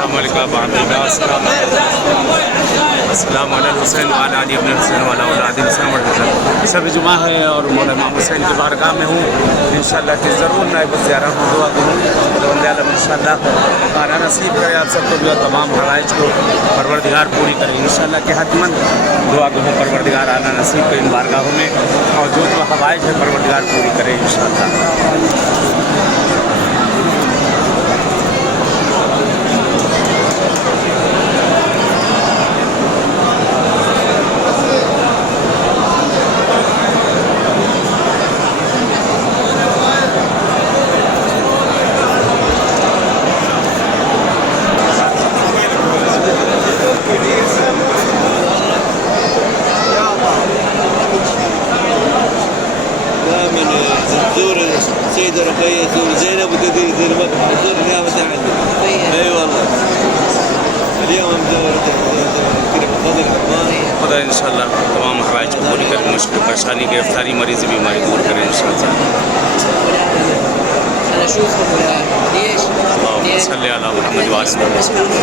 अस्सलाम वालेकुम अस्सलाम हुसैन वाला अली इब्न हुसैन वाला औलाद हुसैन सब जुमा है और मौला इमाम हुसैन की बारगाह में हूँ। इंशाअल्लाह कि ज़रूर नाइब ज़ियारत को दुआ दूँ इंशाअल्लाह आना नसीब करे आप सबको भी और तमाम हवाइज को परवरदिगार पूरी करे इंशाअल्लाह कि हतमन दुआ दूँ परवरदिगार आना नसीब करे इन बारगाहों में और जो हवाइज है परवरदिगार पूरी करे इंशाअल्लाह। زور السيدة رقية، زور زينب، وتدري زور مطعم، زور نيابة عني. اي والله. اليوم بفضل الرحمن. खुदा इंशाअल्लाह तमाम हवाइज को पूरी करें, मुश्किल परेशानी गिरफ्तारी मरीज़ बीमारी दूर करें इंशाअल्लाह। أنا أشوفهم ولا ليش؟ اللهم صل على محمد وعلى آله وصحبه